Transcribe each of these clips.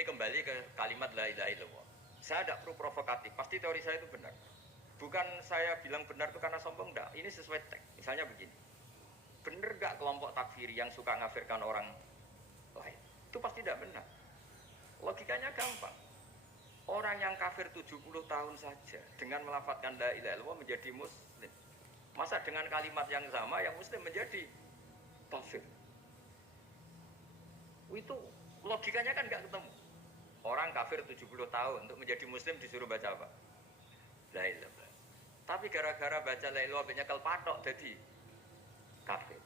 ini kembali ke kalimat la ilaha illallah. Saya tidak perlu provokatif, pasti teori saya itu benar. Bukan saya bilang benar itu karena sombong, enggak. Ini sesuai teks. Misalnya begini, benar enggak kelompok takfiri yang suka ngafirkan orang lain? Itu pasti tidak benar. Logikanya gampang. Orang yang kafir 70 tahun saja dengan melafadzkan la ilaha illallah menjadi muslim. Masa dengan kalimat yang sama yang muslim menjadi kafir? Itu logikanya kan enggak ketemu. Orang kafir 70 tahun untuk menjadi muslim disuruh baca apa? La ilaha illallah. Tapi gara-gara baca la ilaha illallah nyekel patok jadi kafir.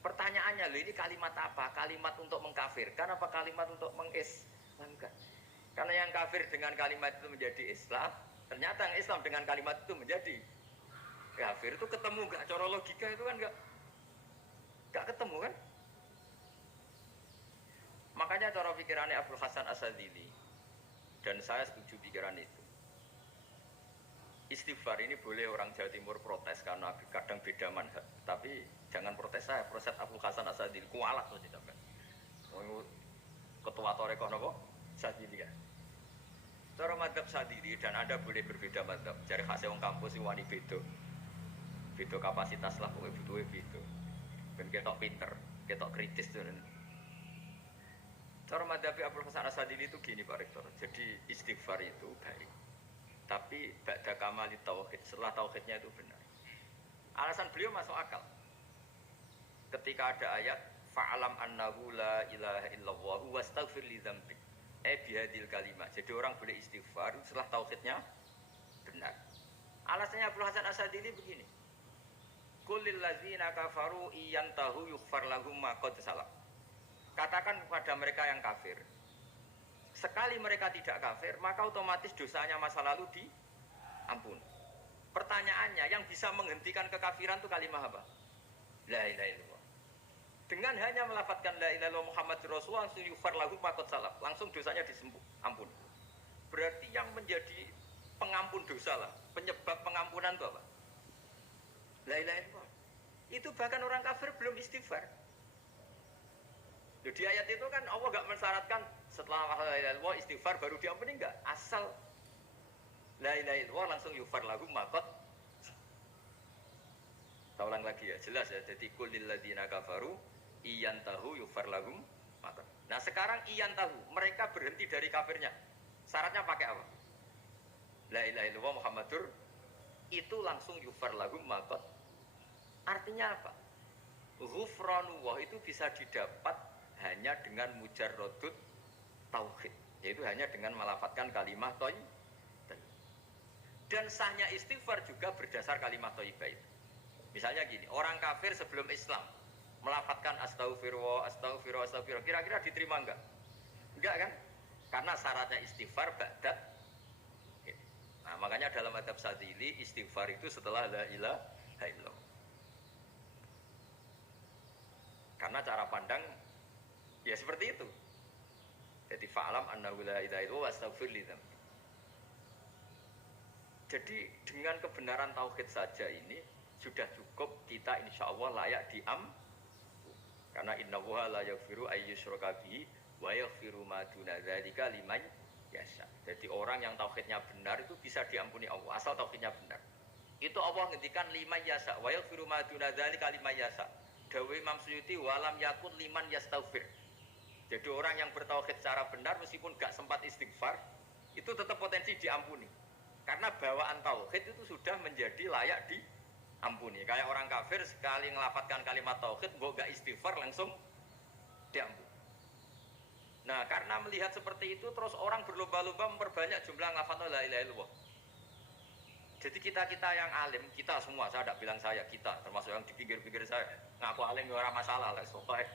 Pertanyaannya, loh ini kalimat apa? Kalimat untuk mengkafirkan apa kalimat untuk mengislamkan? Karena yang kafir dengan kalimat itu menjadi Islam, ternyata yang Islam dengan kalimat itu menjadi kafir. Itu ketemu gak? Cara logika itu kan gak ketemu kan? Makanya cara pikirannya Abdul Hasan Asadili, dan saya setuju pikiran itu. Istighfar ini boleh orang Jawa Timur protes karena kadang beda manhaj, tapi jangan protes saya, protes Abdul Hasan Asadili, kualat tuh sampai. Ketua Torekoh nopo Sadili kan. Cara madzhab Sadili dan Anda boleh berbeda madzhab. Cari khasnya wong kampus sing wani beda. Beda kapasitas lah pokoknya butuhe beda. Ben ketok pinter, ketok kritis tuh. Cara madzhab Abdul Hasan Asadili itu gini Pak Rektor. Jadi istighfar itu baik. Tapi ba'da kamali tauhid, setelah tauhidnya itu benar. Alasan beliau masuk akal. Ketika ada ayat fa'alam annahu la ilaha illallah wastaghfir li dzambik. Bihadil kalimat. Jadi orang boleh istighfar setelah tauhidnya benar. Alasannya Abdul Hasan Asadili begini. Qulil ladzina kafaru iyantahu yughfar lahum ma qad salaf. Katakan kepada mereka yang kafir, sekali mereka tidak kafir, maka otomatis dosanya masa lalu diampuni. Pertanyaannya, yang bisa menghentikan kekafiran itu kalimat apa? La ilaha illallah. Dengan hanya melafadzkan la ilaha illallah Muhammadur Rasulullah, langsung yughfar lahum ma qad salaf, langsung dosanya diampuni. Berarti yang menjadi pengampun dosa lah, penyebab pengampunan itu apa? La ilaha illallah. Itu bahkan orang kafir belum istighfar. Di ayat itu kan Allah gak mensyaratkan setelah la ilaha illallah istighfar baru diampuni, enggak. Asal la ilaha illallah langsung yughfar lahum ma qad. Saya ulang lagi ya, jelas ya. Jadi qulil ladzina kafaru iyantahu yughfar lahum ma qad. Nah, sekarang iyantahu, mereka berhenti dari kafirnya. Syaratnya pakai apa? La ilaha illallah Muhammadur, itu langsung yughfar lahum ma qad. Artinya apa? Ghufranullah itu bisa didapat hanya dengan mujarrodut tauhid, yaitu hanya dengan melafadzkan kalimat thayyibah. Dan sahnya istighfar juga berdasar kalimat thayyibah itu. Misalnya gini, orang kafir sebelum Islam melafadzkan astaghfirullah, astaghfirullah, astaghfirullah, kira-kira diterima enggak? Enggak kan? Karena syaratnya istighfar ba'da. Nah, makanya dalam madzhab Sadili istighfar itu setelah la ilaha illallah. Karena cara pandang ya seperti itu. Jadi fa'alam annahu la ilaha illallah wastaghfir li dzambik. Jadi dengan kebenaran tauhid saja ini sudah cukup kita insya Allah layak karena innallaha la yaghfiru ayyushraka bihi wa yaghfiru ma duna dzalika liman yasha. Jadi orang yang tauhidnya benar itu bisa diampuni Allah asal tauhidnya benar. Itu Allah ngendikan liman yasha wa yaghfiru ma duna dzalika liman yasha. Dawe Imam Suyuti walam yakun liman yastaghfir. Jadi orang yang bertauhid secara benar meskipun gak sempat istighfar itu tetap potensi diampuni. Karena bawaan tauhid itu sudah menjadi layak diampuni. Kayak orang kafir sekali ngelafadzkan kalimat tauhid gak istighfar langsung diampuni. Nah, karena melihat seperti itu terus orang berlomba-lomba memperbanyak jumlah ngelafadzkan la ilaha illallah. Jadi kita yang alim, kita semua, saya tidak bilang saya, kita termasuk yang di pinggir-pinggir saya ngaku alim ya orang masalah lah, soalnya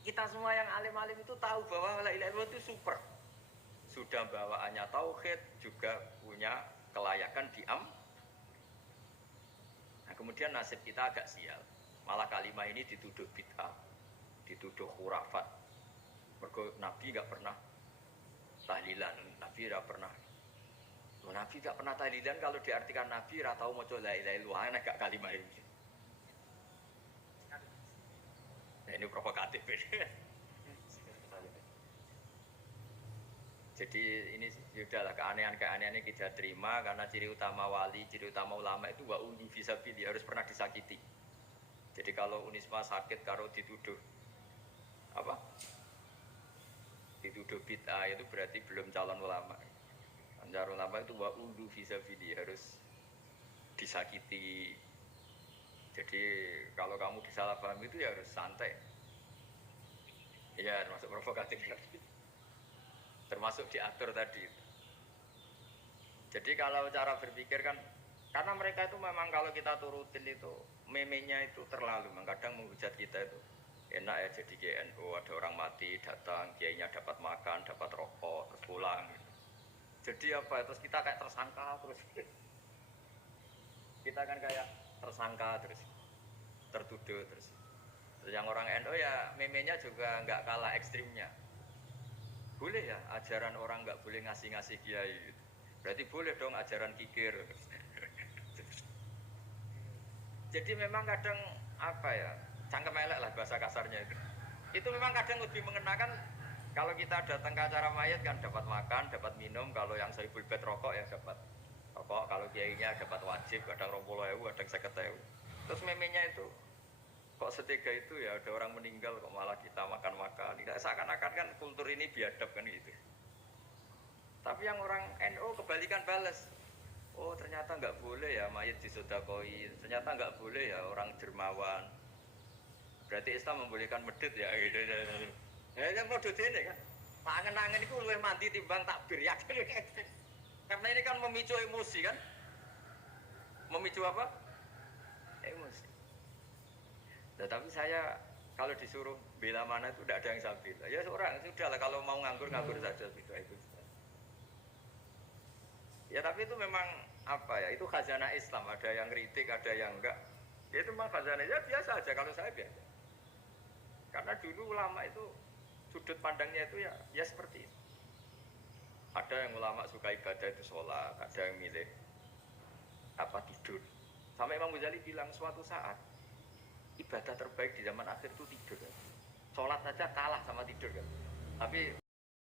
kita semua yang alim-alim itu tahu bahwa la ilaha illallah itu super. Sudah bawaannya tauhid, juga punya kelayakan Nah, kemudian nasib kita agak sial. Malah kalimat ini dituduh bid'ah, dituduh khurafat. Mergo Nabi enggak pernah tahlilan, Nabi enggak pernah. Nabi enggak pernah tahlilan, kalau diartikan Nabi ora tau maca la ilaha illallah, enggak kalimat ini. Nah, ini provokatif ini. Jadi ini sudahlah keanehan-keanehan ini kita terima karena ciri utama wali, ciri utama ulama itu wa ulu fisabilillah harus pernah disakiti. Jadi kalau Unisma sakit kalau dituduh apa? Dituduh bid'ah itu berarti belum calon ulama. Calon ulama itu wa ulu fisabilillah harus disakiti. Jadi kalau kamu disalahpahami itu ya harus santai. Ya termasuk provokatif tadi. Termasuk diatur tadi. Jadi kalau cara berpikir kan, karena mereka itu memang kalau kita turutin itu, memenya itu terlalu, kadang menghujat kita itu. Enak ya jadi GNU, ada orang mati, datang, kiainya dapat makan, dapat rokok, terus pulang. Jadi apa, terus kita kayak tersangka, terus kita kan kayak tersangka, terus tertuduh, terus yang orang NU ya memenya juga nggak kalah ekstrimnya. Boleh ya ajaran orang nggak boleh ngasih-ngasih kiai, berarti boleh dong ajaran kikir. Jadi memang kadang apa ya, cangkem elek lah bahasa kasarnya itu. Itu memang kadang lebih mengenakan kalau kita datang ke acara mayat kan dapat makan, dapat minum. Kalau yang sohibul bait rokok ya dapat rokok. Kalau kiainya dapat wajib, kadang 20.000, kadang 50.000. Terus memenya itu kok setega itu ya ada orang meninggal kok malah kita makan-makan. Tidak seakan-akan kan kultur ini biadab kan gitu. Tapi yang orang NU kebalikan balas. Oh ternyata nggak boleh ya mayat disodakoi. Ternyata nggak boleh ya orang dermawan. Berarti Islam membolehkan medit ya gitu. Ya modus ini kan. Tangan-tangan itu lebih mandi timbang takbir ya. Karena ini kan memicu emosi kan. Memicu apa? Emosi. Nah, tapi saya kalau disuruh bela mana itu tidak ada yang saya bela. Ya seorang sudah lah kalau mau nganggur saja gitu itu. Ya tapi itu memang apa ya? Itu khazanah Islam. Ada yang kritik, ada yang enggak. Ya itu memang khazanah ya biasa aja kalau saya biasa. Karena dulu ulama itu sudut pandangnya itu ya seperti itu. Ada yang ulama suka ibadah itu sholat, ada yang milih apa tidur. Sampai Imam Ghazali bilang suatu saat ibadah terbaik di zaman akhir itu tidur kan. Sholat saja kalah sama tidur kan. Tapi